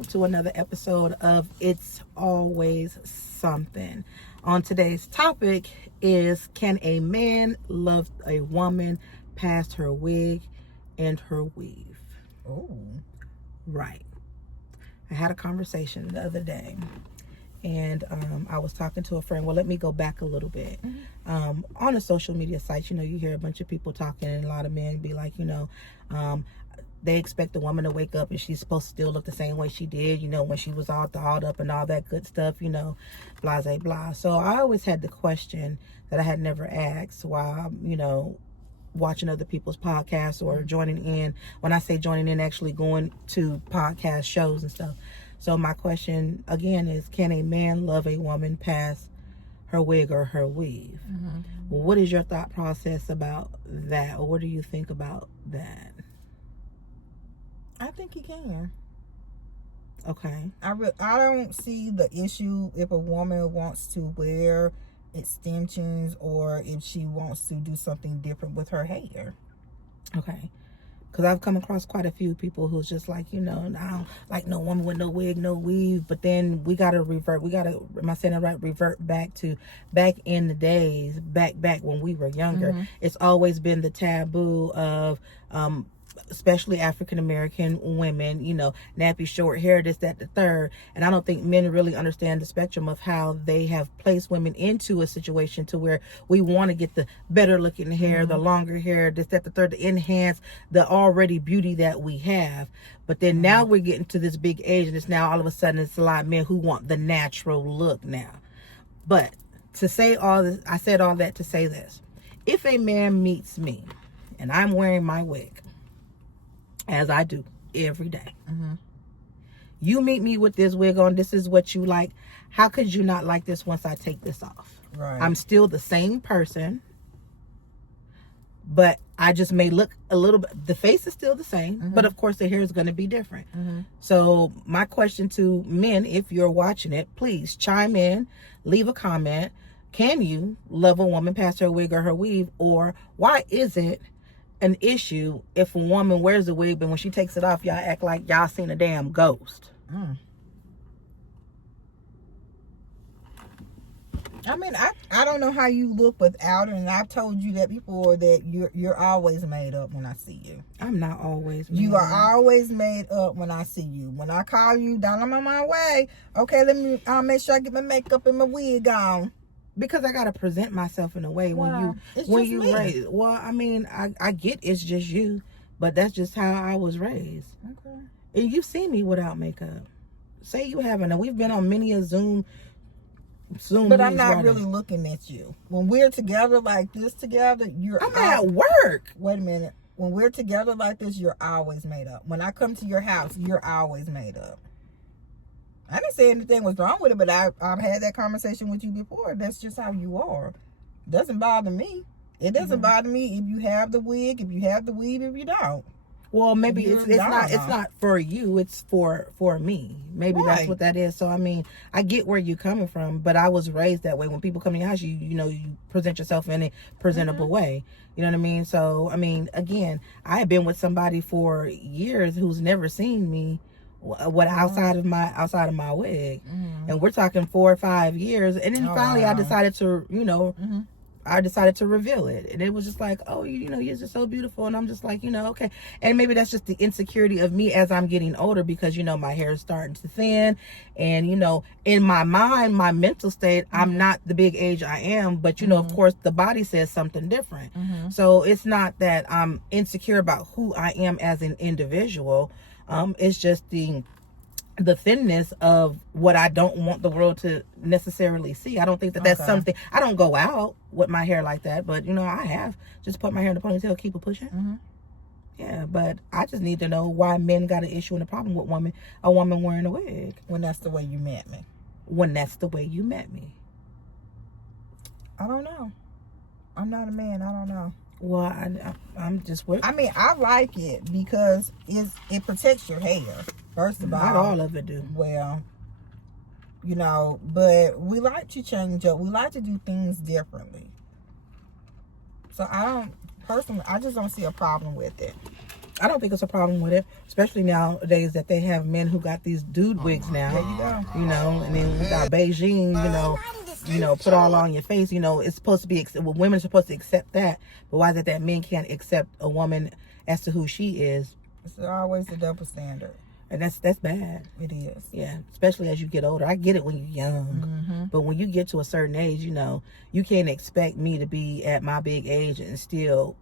welcome to another episode of It's Always Something. On today's topic is, can a man love a woman past her wig and her weave? Oh. Right. I had a conversation the other day, and I was talking to a friend. Well, let me go back a little bit. On the social media sites, you hear a bunch of people talking, and a lot of men be like, they expect the woman to wake up and she's supposed to still look the same way she did, when she was all dolled up and all that good stuff, blah, blah, blah. So I always had the question that I had never asked while, watching other people's podcasts or joining in. When I say joining in, actually going to podcast shows and stuff. So my question again is, can a man love a woman past her wig or her weave? Well, what is your thought process about that, or what do you think about that? I think he can. Okay. I don't see the issue if a woman wants to wear extensions or if she wants to do something different with her hair. Okay. Because I've come across quite a few people who's just like, I don't like no woman with no wig, no weave. But then we got to am I saying it right? Revert back to back in the days, back when we were younger. It's always been the taboo of, especially African-American women, nappy short hair, this, that, the third. And I don't think men really understand the spectrum of how they have placed women into a situation to where we want to get the better looking hair, the longer hair, this, that, the third, to enhance the already beauty that we have. But then now we're getting to this big age, and it's now all of a sudden it's a lot of men who want the natural look now. But to say all this, I said all that to say this. If a man meets me and I'm wearing my wig, as I do every day. You meet me with this wig on, this is what you like. How could you not like this once I take this off? Right. I'm still the same person, but I just may look a little bit, the face is still the same, but of course the hair is going to be different. So my question to men, if you're watching it, please chime in, leave a comment. Can you love a woman past her wig or her weave? Or why is it an issue if a woman wears a wig, but when she takes it off, y'all act like y'all seen a damn ghost? I mean, I don't know how you look without it, and I've told you that before, that you're always made up when I see you. I'm not always made You are up. always made up when I see you. When I call you down, I'm on my way. Okay, let me make sure I get my makeup and my wig on. Because I gotta present myself in a way when you raised. Well, I mean, I get it's just you, but that's just how I was raised. Okay. And you've seen me without makeup. Say you haven't. And we've been on many a Zoom. But I'm not really looking at you. When we're together like this together, I'm at work. Wait a minute. When we're together like this, you're always made up. When I come to your house, you're always made up. I didn't say anything was wrong with it, but I've had that conversation with you before. That's just how you are. It doesn't bother me. It doesn't bother me if you have the wig, if you have the weave, if you don't. Well, maybe it's not for you. It's for me. Maybe that's what that is. So I mean, I get where you're coming from, but I was raised that way. When people come to your house, you present yourself in a presentable way. You know what I mean? So I mean, again, I have been with somebody for years who's never seen me outside of my wig, and we're talking 4 or 5 years, and then finally I decided to reveal it, and it was just like, oh, you're just so beautiful, and I'm just like, okay. And maybe that's just the insecurity of me as I'm getting older, because my hair is starting to thin, and in my mind, my mental state, I'm not the big age I am, but of course the body says something different. So it's not that I'm insecure about who I am as an individual. It's just the thinness of what I don't want the world to necessarily see. I don't think that's something. I don't go out with my hair like that, but I have just put my hair in a ponytail, keep it pushing. Yeah, but I just need to know why men got an issue and a problem with a woman wearing a wig. When that's the way you met me. I don't know. I'm not a man. I don't know. Well, I'm just working. I mean, I like it because it protects your hair. First of all, not all of it do. Well, but we like to change up. We like to do things differently. So I just don't see a problem with it. I don't think it's a problem with it, especially nowadays that they have men who got these dude wigs now. There you go. You know, and then we got Beijing, you know, put all on your face. You know, it's supposed to be, well, women are supposed to accept that, but why is it that men can't accept a woman as to who she is? It's always the double standard. And that's bad. It is. Yeah, especially as you get older. I get it when you're young, but when you get to a certain age, you know, you can't expect me to be at my big age and still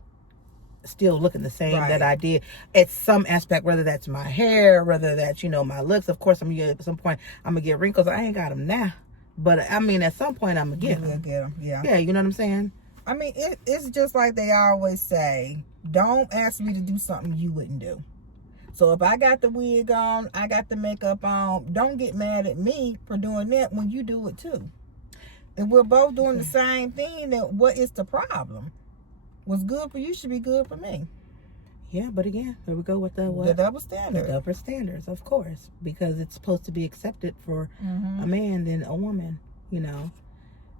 looking the same that I did at some aspect, whether that's my hair, whether that's, you know, my looks. Of course, at some point I'm gonna get wrinkles. I ain't got them now, but I mean, at some point I'm gonna get them. Get them. Yeah. Yeah, you know what I'm saying? I mean, it's just like they always say, don't ask me to do something you wouldn't do. So if I got the wig on, I got the makeup on, don't get mad at me for doing that when you do it too. If we're both doing the same thing, then what is the problem? What's good for you should be good for me. Yeah, but again, here we go with the double standard. The double standards, of course, because it's supposed to be accepted for a man than a woman, you know.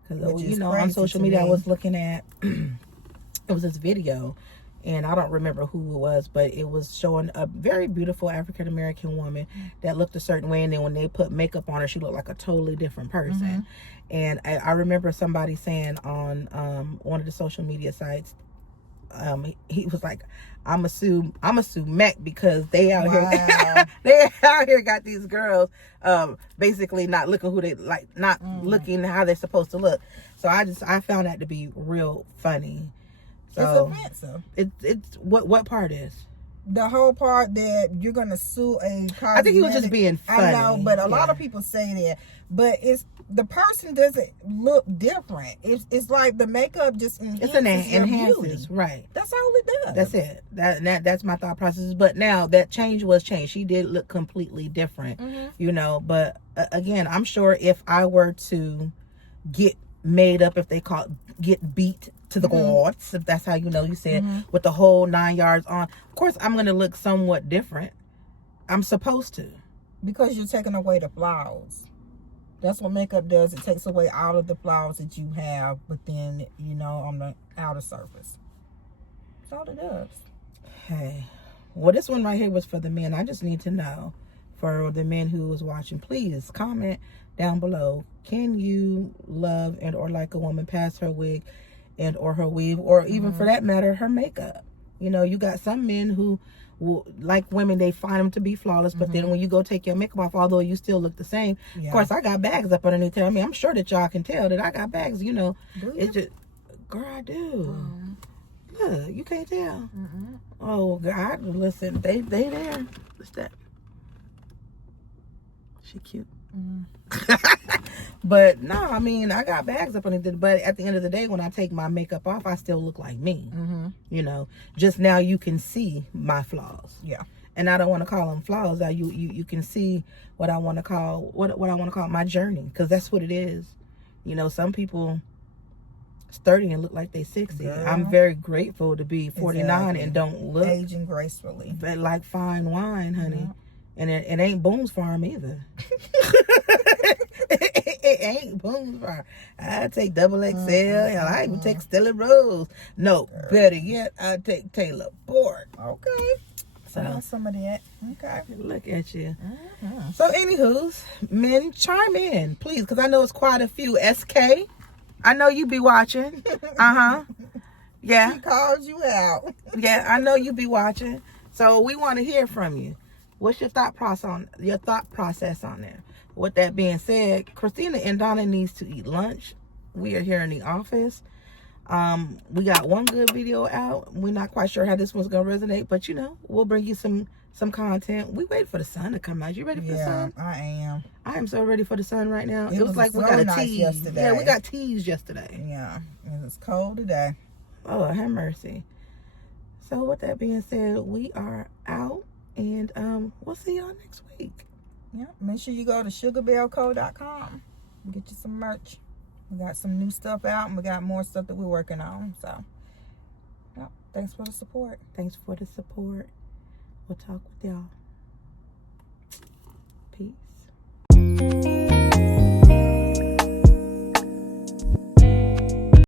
Because, you know, on social media, I was looking at, it was this video, and I don't remember who it was, but it was showing a very beautiful African-American woman that looked a certain way, and then when they put makeup on her, she looked like a totally different person. And I remember somebody saying on one of the social media sites, he was like, I'm a sue Mac because they out here they out here got these girls basically not looking who they like, not looking how they're supposed to look. So I found that to be real funny. So it's offensive. It's what part is? The whole part that you're gonna sue a cosmetic. I think he was just being funny. I know, but a lot of people say that. But it's the person doesn't look different. It's like the makeup just enhances right. That's all it does. That's it. That's my thought process. But now that change was changed. She did look completely different, you know. But again, I'm sure if I were to get made up, if they call it, get beat to the gods, if that's how you said, with the whole 9 yards on, of course I'm going to look somewhat different. I'm supposed to. Because you're taking away the flaws. That's what makeup does. It takes away all of the flaws that you have within, on the outer surface. That's all it does. Hey, well, this one right here was for the men. I just need to know, for the men who was watching, please comment down below. Can you love and or like a woman past her wig and or her weave, or even for that matter, her makeup? You got some men who will, like women, they find them to be flawless, but then when you go take your makeup off, although you still look the same, of course, I got bags up underneath there. I mean, I'm sure that y'all can tell that I got bags, It's just, girl, I do. Look, you can't tell. Oh, God, listen, they there. What's that? She cute. But no, I mean, I got bags up underneath it, but at the end of the day, when I take my makeup off, I still look like me. Just now you can see my flaws. Yeah. And I don't want to call them flaws. You can see what I want to call what I want to call my journey, because that's what it is. Some people 30 and look like they 60. Girl. I'm very grateful to be 49 and don't look aging gracefully, but like fine wine, honey. Yeah. And it ain't Boone's Farm either. It ain't Boone's Farm. I take double XL. Hell, I even take Stella Rose. No, better yet, I take Taylor Port. Okay. So some of that. Okay. Look at you. So, anywho's, men, chime in, please, because I know it's quite a few. SK, I know you be watching. Yeah. He called you out. Yeah, I know you be watching. So we want to hear from you. What's your thought process on there? With that being said, Christina and Donna needs to eat lunch. We are here in the office. We got one good video out. We're not quite sure how this one's gonna resonate, but we'll bring you some content. We wait for the sun to come out. You ready for the sun? I am. I am so ready for the sun right now. It was like we got a tease yesterday. Yeah, we got teased yesterday. Yeah, it was cold today. Oh, have mercy. So with that being said, we are out. And we'll see y'all next week. Yeah, make sure you go to sugarbellco.com and get you some merch. We got some new stuff out, and we got more stuff that we're working on. So, yeah, thanks for the support. Thanks for the support. We'll talk with y'all. Peace.